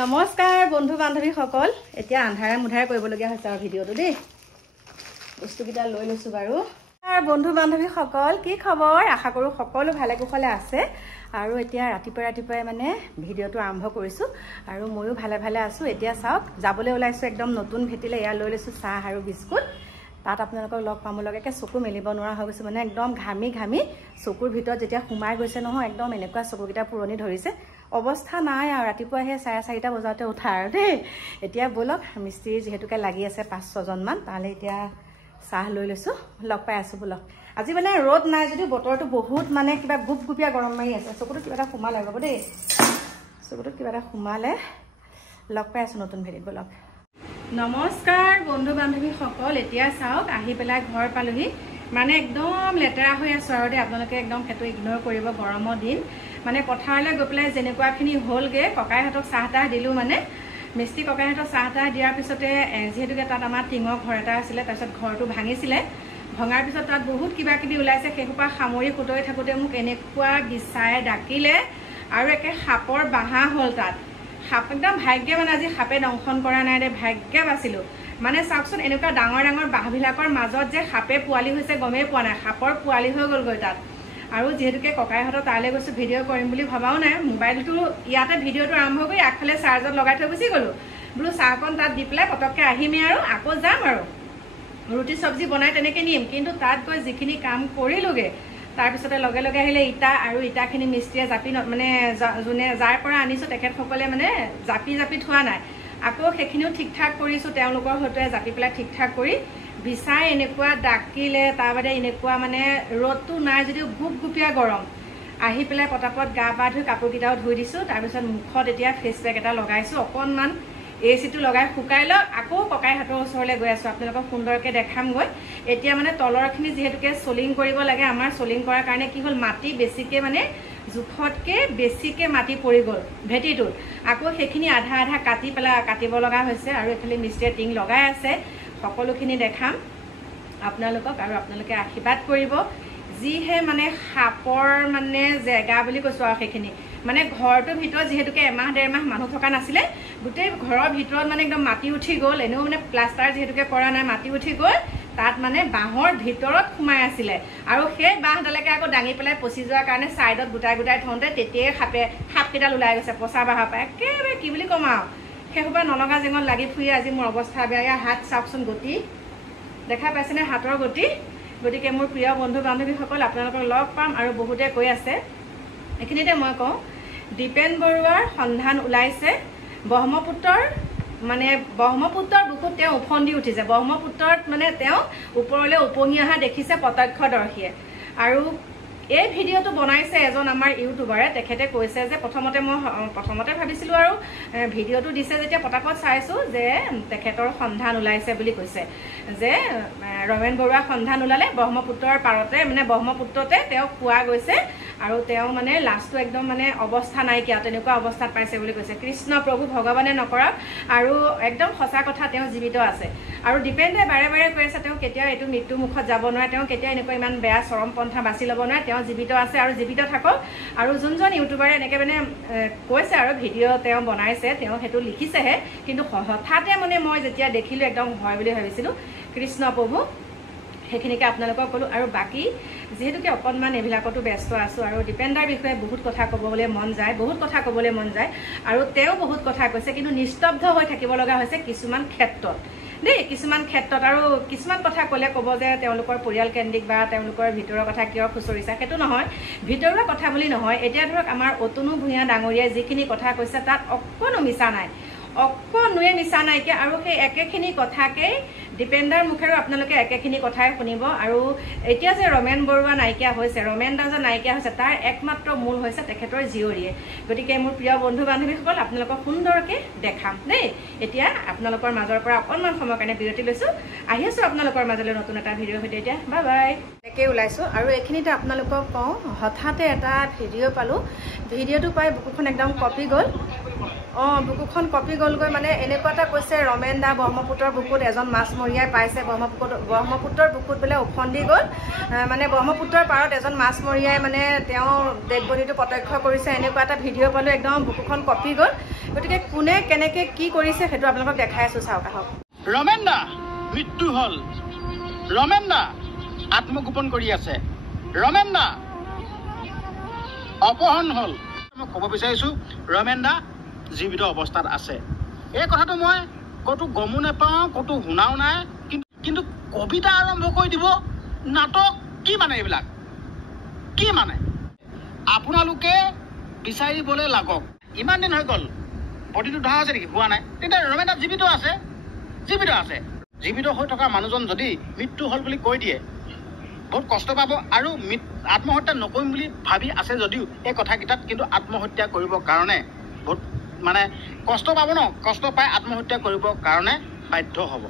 নমস্কাৰ বন্ধু বান্ধৱী সকল এতিয়া আন্ধাৰে মুধাৰে কৰিবলগীয়া হৈছে আৰু ভিডিঅ'টো দেই বস্তুকেইটা লৈ লৈছোঁ বাৰু বন্ধু বান্ধৱী সকল কি খবৰ আশা কৰোঁ সকলো ভালে কুশলে আছে আৰু এতিয়া ৰাতিপুৱাই মানে ভিডিঅ'টো আৰম্ভ কৰিছোঁ আৰু ময়ো ভালে ভালে আছোঁ এতিয়া চাওক যাবলৈ ওলাইছোঁ একদম নতুন ভেটিলে এয়া লৈ লৈছোঁ চাহ আৰু বিস্কুট তাত আপোনালোকক লগ পাম লগাকে চকু মেলিব নোৱাৰা হৈ গৈছে মানে একদম ঘামি চকুৰ ভিতৰত যেতিয়া সোমাই গৈছে নহয় একদম এনেকুৱা চকুকেইটা পুৰণি ধৰিছে অৱস্থা নাই আৰু ৰাতিপুৱা হে 4:30 বজাতে উঠা আৰু দেই এতিয়া বলক মিস্ত্ৰী যেহেতুকে লাগি আছে 5-6 জন মান তালে এতিয়া চাহ লৈ লৈছোঁ লগ পাই আছোঁ বলক আজি মানে ৰ'দ নাই যদিও বতৰটো বহুত মানে কিবা গুপগুপীয়া গৰম মাৰি আছে চকুটো কিবা এটা সোমালে ৰ'ব দেই চকুটো কিবা এটা সোমালে লগ পাই আছোঁ নতুন ভিডিঅ'ত বলক নমস্কাৰ বন্ধু বান্ধৱী সকল এতিয়া চাওক আহি পেলাই ঘৰ পালোহি মানে একদম লেতেৰা হৈ আছে আৰু দেই আপোনালোকে একদম সেইটো ইগনোৰ কৰিব গৰমৰ দিন মানে পথাৰলৈ গৈ পেলাই যেনেকুৱাখিনি হ'লগৈ ককাইহঁতক চাহ তাহ দিলোঁ মানে মিস্ত্ৰী ককাইহঁতক চাহ তাহ দিয়াৰ পিছতে যিহেতুকে তাত আমাৰ টিঙৰ ঘৰ এটা আছিলে তাৰপিছত ঘৰটো ভাঙিছিলে ভঙাৰ পিছত তাত বহুত কিবা কিবি ওলাইছে সেইসোপা সামৰি কুটৰি থাকোঁতে মোক এনেকুৱা বিচাৰে ডাকিলে আৰু একে সাপৰ বাঁহা হ'ল তাত সাপ একদম ভাগ্যে মানে আজি সাপে দংশন কৰা নাই দে ভাগ্যে বাচিলোঁ মানে চাওকচোন এনেকুৱা ডাঙৰ ডাঙৰ বাঁহবিলাকৰ মাজত যে সাপে পোৱালি হৈছে গমেই পোৱা নাই সাপৰ পোৱালি হৈ গ'লগৈ তাত আৰু যিহেতুকে ককাইহঁতৰ তালৈ গৈছোঁ ভিডিঅ' কৰিম বুলি ভবাও নাই মোবাইলটো ইয়াতে ভিডিঅ'টো আৰম্ভ কৰি আগফালে চাৰ্জত লগাই থৈ গুচি গ'লোঁ বোলো চাহকণ তাত দি পেলাই পটককৈ আহিমেই আৰু আকৌ যাম আৰু ৰুটি চব্জি বনাই তেনেকৈ নিম কিন্তু তাত গৈ যিখিনি কাম কৰিলোগৈ তাৰপিছতে লগে লগে আহিলে ইটা আৰু ইটাখিনি মিস্ত্ৰীয়ে জাপি মানে যোনে যাৰ পৰা আনিছোঁ তেখেতসকলে মানে জাপি থোৱা নাই আকৌ সেইখিনিও ঠিক ঠাক কৰিছোঁ তেওঁলোকৰ সৈতে জাপি পেলাই ঠিক ঠাক কৰি বিচাই এনেকুৱা ডাকিলে তাৰ বাদে এনেকুৱা মানে ৰ'দটো নাই যদিও গুপগুপীয়া গৰম আহি পেলাই পটাপট গা পা ধুই কাপোৰকেইটাও ধুই দিছোঁ তাৰপিছত মুখত এতিয়া ফেচ পেক এটা লগাইছোঁ অকণমান এচিটো লগাই শুকাই লওক আকৌ ককাইহঁতৰ ওচৰলৈ গৈ আছোঁ আপোনালোকক সুন্দৰকৈ দেখামগৈ এতিয়া মানে তলৰখিনি যিহেতুকে চলিং কৰিব লাগে আমাৰ চলিং কৰাৰ কাৰণে কি হ'ল মাটি বেছিকৈ মানে জোখতকৈ বেছিকৈ মাটি পৰি গ'ল ভেটিটোত আকৌ সেইখিনি আধা কাটিব লগা হৈছে আৰু এইফালে মিস্ত্ৰীয়ে টিং লগাই আছে সকলোখিনি দেখাম আপোনালোকক আৰু আপোনালোকে আশীৰ্বাদ কৰিব যিহে মানে সাপৰ মানে জেগা বুলি কৈছোঁ আৰু সেইখিনি মানে ঘৰটোৰ ভিতৰত যিহেতুকে এমাহ 1.5 মাহ মানুহ থকা নাছিলে গোটেই ঘৰৰ ভিতৰত মানে একদম মাটি উঠি গ'ল এনেও মানে প্লাষ্টাৰ যিহেতুকে কৰা নাই মাটি উঠি গ'ল তাত মানে বাঁহৰ ভিতৰত সোমাই আছিলে আৰু সেই বাঁহডালেকে আকৌ দাঙি পেলাই পচি যোৱাৰ কাৰণে ছাইডত গোটাই থওঁতে তেতিয়াই সাপকেইডাল ওলাই গৈছে পচা বাঁহৰ পৰা একেবাৰে কি বুলি ক'ম আৰু সেইসোপা নলগা জেঙত লাগি ফুৰি আজি মোৰ অৱস্থা বেয়া হাত চাওকচোন গতি দেখা পাইছেনে হাতৰ গতিকে মোৰ প্ৰিয় বন্ধু বান্ধৱীসকল আপোনালোকক লগ পাম আৰু বহুতে কৈ আছে এইখিনিতে মই কওঁ দীপেন বৰুৱাৰ সন্ধান ওলাইছে ব্ৰহ্মপুত্ৰৰ বুকুত তেওঁ উফন্দি উঠিছে ব্ৰহ্মপুত্ৰত মানে তেওঁ ওপৰলৈ উপঙি অহা দেখিছে প্ৰত্যক্ষদৰ্শীয়ে আৰু এই ভিডিঅ'টো বনাইছে এজন আমাৰ ইউটিউবাৰে তেখেতে কৈছে যে প্ৰথমতে ভাবিছিলোঁ আৰু ভিডিঅ'টো দিছে যেতিয়া পটাপট চাইছোঁ যে তেখেতৰ সন্ধান ওলাইছে বুলি কৈছে যে ৰমেন বৰুৱাৰ সন্ধান ওলালে ব্ৰহ্মপুত্ৰৰ পাৰতে মানে ব্ৰহ্মপুত্ৰতে তেওঁক পোৱা গৈছে আৰু তেওঁ মানে লাষ্টটো একদম মানে অৱস্থা নাইকিয়া তেনেকুৱা অৱস্থাত পাইছে বুলি কৈছে কৃষ্ণ প্ৰভু ভগৱানে নকৰক আৰু একদম সঁচা কথা তেওঁ জীৱিত আছে আৰু দীপেনে বাৰে কৈ আছে তেওঁ কেতিয়াও এইটো মৃত্যু মুখত যাব নোৱাৰে তেওঁ কেতিয়াও এনেকুৱা ইমান বেয়া চৰম পন্থা বাছি ল'ব নোৱাৰে তেওঁ জীৱিত আছে আৰু জীৱিত থাকক আৰু যোনজন ইউটিউবাৰে এনেকৈ মানে কৈছে আৰু ভিডিঅ' তেওঁ বনাইছে তেওঁ সেইটো লিখিছেহে কিন্তু হঠাতে মানে মই যেতিয়া দেখিলোঁ একদম হয় বুলি ভাবিছিলোঁ কৃষ্ণ প্ৰভু সেইখিনিকে আপোনালোকক ক'লোঁ আৰু বাকী যিহেতুকে অকণমান এইবিলাকতো ব্যস্ত আছোঁ আৰু দীপেনদাৰ বিষয়ে বহুত কথা ক'বলৈ মন যায় আৰু তেওঁ বহুত কথা কৈছে কিন্তু নিস্তব্ধ হৈ থাকিব লগা হৈছে কিছুমান ক্ষেত্ৰত দেই কিছুমান ক্ষেত্ৰত আৰু কিছুমান কথা ক'লে ক'ব যে তেওঁলোকৰ পৰিয়াল কেন্দ্ৰিক বা তেওঁলোকৰ ভিতৰৰ কথা কিয় খুচৰিছা সেইটো নহয় ভিতৰুৱা কথা বুলি নহয় এতিয়া ধৰক আমাৰ অতনু ভূঞা ডাঙৰীয়াই যিখিনি কথা কৈছে তাত অকণো মিছা নাই অকণোৱে মিছা নাইকিয়া আৰু সেই একেখিনি কথাকেই দীপেনদাৰ মুখেৰে আপোনালোকে একেখিনি কথাই শুনিব আৰু এতিয়া যে ৰমেন বৰুৱা নাইকিয়া হৈছে ৰমেন দাস নাইকিয়া হৈছে তাৰ একমাত্ৰ মূল হৈছে তেখেতৰ জীয়ৰীয়ে গতিকে মোৰ প্ৰিয় বন্ধু বান্ধৱীসকল আপোনালোকক সুন্দৰকৈ দেখাম দেই এতিয়া আপোনালোকৰ মাজৰ পৰা অকণমান সময়ৰ কাৰণে বিৰতি লৈছোঁ আহি আছোঁ আপোনালোকৰ মাজলৈ নতুন এটা ভিডিঅ'ৰ সৈতে এতিয়া বাই বাই একে ওলাইছোঁ আৰু এইখিনিতে আপোনালোকক কওঁ হঠাতে এটা ভিডিঅ' পালোঁ ভিডিঅ'টো পাই বুকুখন একদম কপি গ'ল বুকুখন কপি গ'লগৈ মানে এনেকুৱা এটা কৈছে ৰমেন দা ব্ৰহ্মপুত্ৰৰ বুকুত এজন মাছমৰীয়াই পাইছে ব্ৰহ্মপুত্ৰৰ বুকুত বোলে উফন্দি গ'ল মানে ব্ৰহ্মপুত্ৰৰ পাৰত এজন মাছমৰীয়াই মানে তেওঁ ডেড বডিটো প্ৰত্যক্ষ কৰিছে এনেকুৱা এটা ভিডিঅ' পালোঁ একদম বুকুখন কপি গ'ল গতিকে কোনে কেনেকৈ কি কৰিছে সেইটো আপোনালোকক দেখাই আছোঁ চাওক আহক ৰমেন দা মৃত্যু হ'ল ৰমেন দা আত্মগোপন কৰি আছে ৰমেন দা অপহৰণ হ'ল মই ক'ব বিচাৰিছোঁ ৰমেন দা জীৱিত অৱস্থাত আছে এই কথাটো মই ক'তো গমো নাপাওঁ ক'তো শুনাও নাই কিন্তু কবিতা আৰম্ভ কৰি দিব নাটক কি মানে এইবিলাক কি মানে আপোনালোকে বিচাৰিবলৈ লাগক ইমান দিন হৈ গ'ল বডিটো ধৰা আছে নেকি হোৱা নাই তেতিয়া ৰমেন দা জীৱিত আছে জীৱিত হৈ থকা মানুহজন যদি মৃত্যু হ'ল বুলি কৈ দিয়ে বহুত কষ্ট পাব আৰু আত্মহত্যা নকৰিম বুলি ভাবি আছে যদিও এই কথাকেইটাত কিন্তু আত্মহত্যা কৰিবৰ কাৰণে বহুত মানে কষ্ট পাব ন কষ্ট পাই আত্মহত্যা কৰিবৰ কাৰণে বাধ্য হ'ব